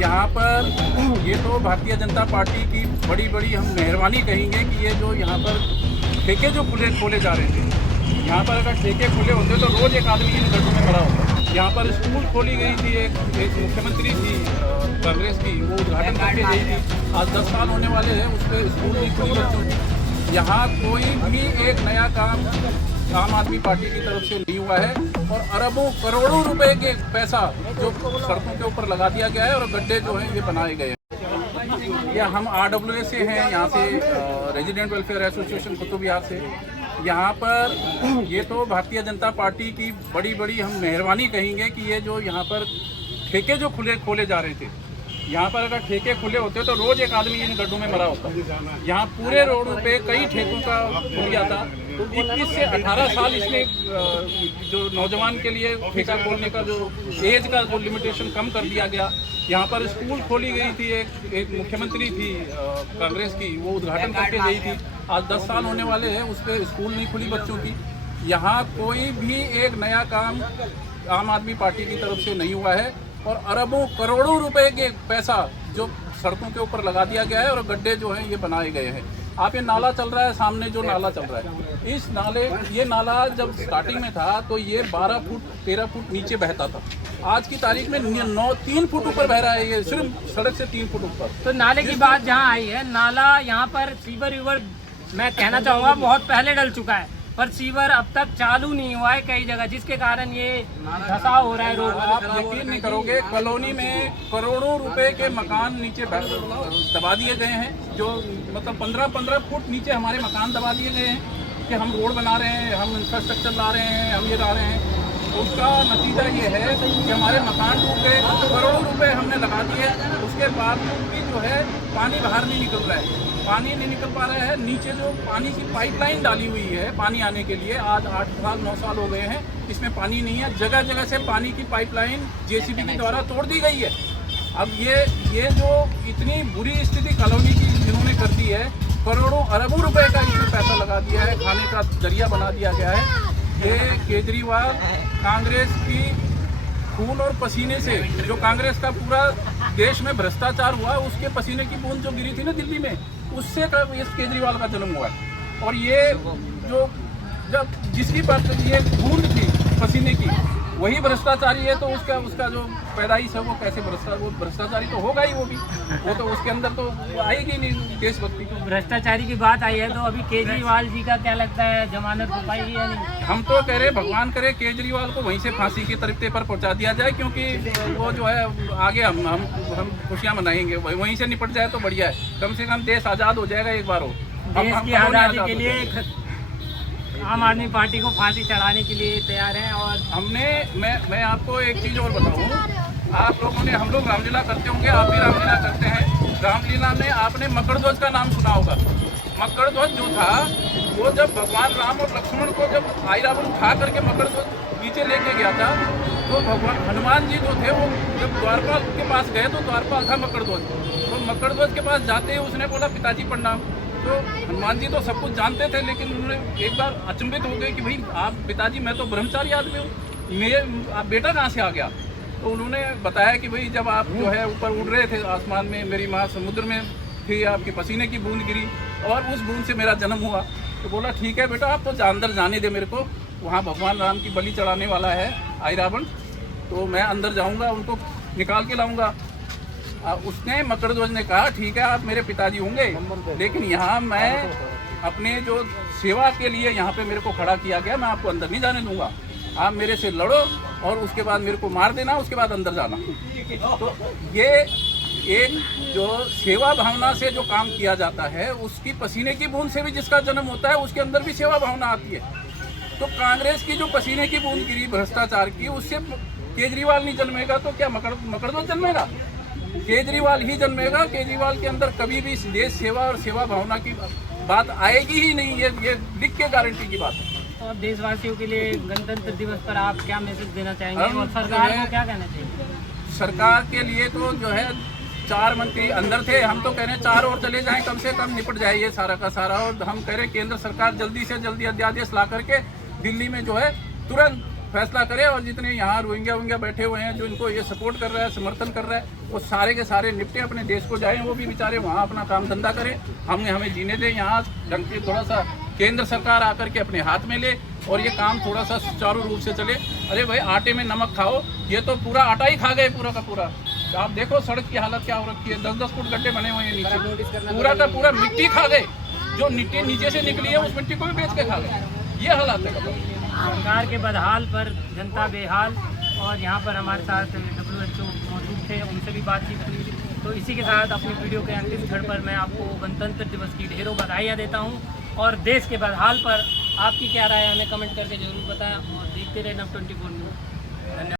यहाँ पर ये तो भारतीय जनता पार्टी की बड़ी हम मेहरबानी कहेंगे कि ये जो यहाँ पर ठेके जो खोले जा रहे थे, यहाँ पर अगर ठेके खुले होते तो रोज़ एक आदमी इन गड्ढों में मरा होता। यहाँ पर स्कूल खोली गई थी, एक मुख्यमंत्री थी कांग्रेस की, वो उद्घाटन करके गई थी। आज 10 साल होने वाले हैं, उस पर स्कूल नहीं खुली बच्चों की। यहाँ कोई भी एक नया काम आम आदमी पार्टी की तरफ से नहीं हुआ है और अरबों करोड़ों रुपए के पैसा जो सड़कों के ऊपर लगा दिया गया है और गड्ढे जो हैं ये बनाए गए हैं। या हम RWA से हैं, यहाँ से रेजिडेंट वेलफेयर एसोसिएशन कुतुब विहार से। यहाँ पर ये तो भारतीय जनता पार्टी की बड़ी हम मेहरबानी कहेंगे कि ये जो यहाँ पर ठेके जो खोले जा रहे थे, यहाँ पर अगर ठेके खुले होते तो रोज़ एक आदमी इन गड्ढों में मरा होता। यहाँ पूरे रोड पे कई ठेकों का खुल गया था। 21 से 18 साल इसने जो नौजवान के लिए ठेका खोलने का जो एज का जो लिमिटेशन कम कर दिया गया। यहाँ पर स्कूल खोली गई थी, एक मुख्यमंत्री थी कांग्रेस की, वो उद्घाटन करके गई थी। आज 10 साल होने वाले हैं, उस पर स्कूल नहीं खुली बच्चों की। यहाँ कोई भी एक नया काम आम आदमी पार्टी की तरफ से नहीं हुआ है और अरबों करोड़ों रुपए के पैसा जो सड़कों के ऊपर लगा दिया गया है और गड्ढे जो हैं ये बनाए गए हैं। आप ये नाला चल रहा है, सामने जो नाला चल रहा है, ये नाला जब स्टार्टिंग में था तो ये 12 फुट 13 फुट नीचे बहता था। आज की तारीख में 3 फुट ऊपर बह रहा है, ये सिर्फ सड़क से 3 फुट ऊपर। तो नाले की बात जहाँ आई है, नाला यहाँ पर सीवर वीवर मैं कहना चाहूँगा बहुत पहले डल चुका है, पर सीवर अब तक चालू नहीं हुआ है कई जगह, जिसके कारण ये धसाव हो रहा है रोड। आप यकीन नहीं करोगे, कॉलोनी में करोड़ों रुपए के मकान नीचे दबा दिए गए हैं। जो मतलब 15 फुट नीचे हमारे मकान दबा दिए गए हैं कि हम रोड बना रहे हैं, हम इंफ्रास्ट्रक्चर ला रहे हैं, हम ये ला रहे हैं। तो उसका नतीजा ये है कि हमारे मकान टूट गए, करोड़ों रुपए हमने लगा दिए, उसके बाद भी जो है पानी बाहर नहीं निकल रहा है, पानी नहीं निकल पा रहा है। नीचे जो पानी की पाइपलाइन डाली हुई है पानी आने के लिए, आज 8 साल 9 साल हो गए हैं, इसमें पानी नहीं है। जगह जगह से पानी की पाइपलाइन JCB के द्वारा तोड़ दी गई है। अब ये जो इतनी बुरी स्थिति कॉलोनी की जिन्होंने कर दी है, करोड़ों अरबों रुपए का इसमें पैसा लगा दिया है, खाने का जरिया बना दिया गया है। ये केजरीवाल कांग्रेस की खून और पसीने से, जो कांग्रेस का पूरा देश में भ्रष्टाचार हुआ, उसके पसीने की बूंद जो गिरी थी ना दिल्ली में, उससे इस केजरीवाल का जन्म हुआ है। और ये जो जब जिसकी बात ये बूंद थी पसीने की, वही भ्रष्टाचारी है, तो उसका जो पैदाइश है वो कैसे भ्रष्टाचारी तो होगा ही। वो तो उसके अंदर तो आएगी नहीं देशभक्ति। भ्रष्टाचारी की बात आई है तो अभी केजरीवाल जी का क्या लगता है, जमानत हो पाएगी या नहीं? हम तो कह रहे भगवान करे केजरीवाल को वहीं से फांसी के तरीके पर पहुंचा दिया जाए, क्योंकि वो जो है आगे हम खुशियाँ मनाएंगे, वहीं से निपट जाए तो बढ़िया है। कम से कम देश आज़ाद हो जाएगा एक बार। हो देश की आज़ादी के लिए आम आदमी पार्टी को फांसी चढ़ाने के लिए तैयार हैं। और मैं आपको एक चीज़ और बताऊं, आप लोगों ने, हम लोग रामलीला करते होंगे, आप भी रामलीला करते हैं। रामलीला में आपने मकरध्वज का नाम सुना होगा। मकरध्वज जो था वो जब भगवान राम और लक्ष्मण को जब रावण उठा करके मकरध्वज नीचे लेके गया था, तो भगवान हनुमान जी जो थे वो जब द्वारपाल के पास गए तो द्वारपाल था मकरध्वज। तो मकरध्वज के पास जाते ही उसने बोला पिताजी प्रणाम। तो हनुमान जी तो सब कुछ जानते थे, लेकिन उन्होंने एक बार अचंभित हो गए कि भाई आप पिताजी, मैं तो ब्रह्मचारी आदमी हूँ, आप बेटा कहाँ से आ गया? तो उन्होंने बताया कि भाई जब आप जो है ऊपर उड़ रहे थे आसमान में, मेरी माँ समुद्र में थी, आपके पसीने की बूंद गिरी और उस बूंद से मेरा जन्म हुआ। तो बोला ठीक है बेटा, आप तो अंदर जाने दे मेरे को, वहाँ भगवान राम की बलि चढ़ाने वाला है रावण, तो मैं अंदर जाऊँगा, उनको निकाल के लाऊँगा। उसने मकरध्वज ने कहा ठीक है आप मेरे पिताजी होंगे, लेकिन यहाँ मैं अपने जो सेवा के लिए यहाँ पे मेरे को खड़ा किया गया, मैं आपको अंदर नहीं जाने दूंगा। आप मेरे से लड़ो और उसके बाद मेरे को मार देना, उसके बाद अंदर जाना। तो ये एक जो सेवा भावना से जो काम किया जाता है, उसकी पसीने की बूंद से भी जिसका जन्म होता है, उसके अंदर भी सेवा भावना आती है। तो कांग्रेस की जो पसीने की बूंद गिरी भ्रष्टाचार की, उससे केजरीवाल नहीं जन्मेगा तो क्या मकरध्वज जन्मेगा? केजरीवाल ही जन्मेगा। केजरीवाल के अंदर कभी भी देश सेवा और सेवा भावना की बात आएगी ही नहीं, ये लिख के गारंटी की बात है। और देशवासियों के लिए गणतंत्र दिवस पर आप क्या मैसेज देना चाहेंगे और सरकार को क्या कहना चाहिए? सरकार के लिए तो जो है 4 मंत्री अंदर थे, हम तो कह रहे हैं 4 और चले जाएं, कम से कम निपट जाए ये सारा का सारा। और हम कह रहे हैं केंद्र सरकार जल्दी से जल्दी अध्यादेश ला करके दिल्ली में जो है तुरंत फैसला करे और जितने यहाँ रोहिंग्या बैठे हुए हैं जो इनको ये सपोर्ट कर रहा है, समर्थन कर रहा है, वो सारे के सारे निपटे, अपने देश को जाएं, वो भी बेचारे वहाँ अपना काम धंधा करें, हमें जीने दें। यहाँ ढंग से थोड़ा सा केंद्र सरकार आकर के अपने हाथ में ले और ये काम थोड़ा सा सुचारू रूप से चले। अरे भाई आटे में नमक खाओ, ये तो पूरा आटा ही खा गए पूरा का पूरा। आप देखो सड़क की हालत क्या हो रखी है, 10-10 फुट गड्ढे बने हुए हैं नीचे, पूरा का पूरा मिट्टी खा गए, जो मिट्टी नीचे से निकली है उस मिट्टी को भी बेच के खा गए। ये हालात है सरकार के बदहाल पर जनता बेहाल। और यहाँ पर हमारे साथ WHO मौजूद थे, उनसे भी बातचीत हुई। तो इसी के साथ अपनी वीडियो के अंतिम क्षण पर मैं आपको गणतंत्र दिवस की ढेरों बधाइयाँ देता हूँ। और देश के बदहाल पर आपकी क्या राय है हमें कमेंट करके जरूर बताएं और देखते रहे NAV 24 न्यूज़। धन्यवाद।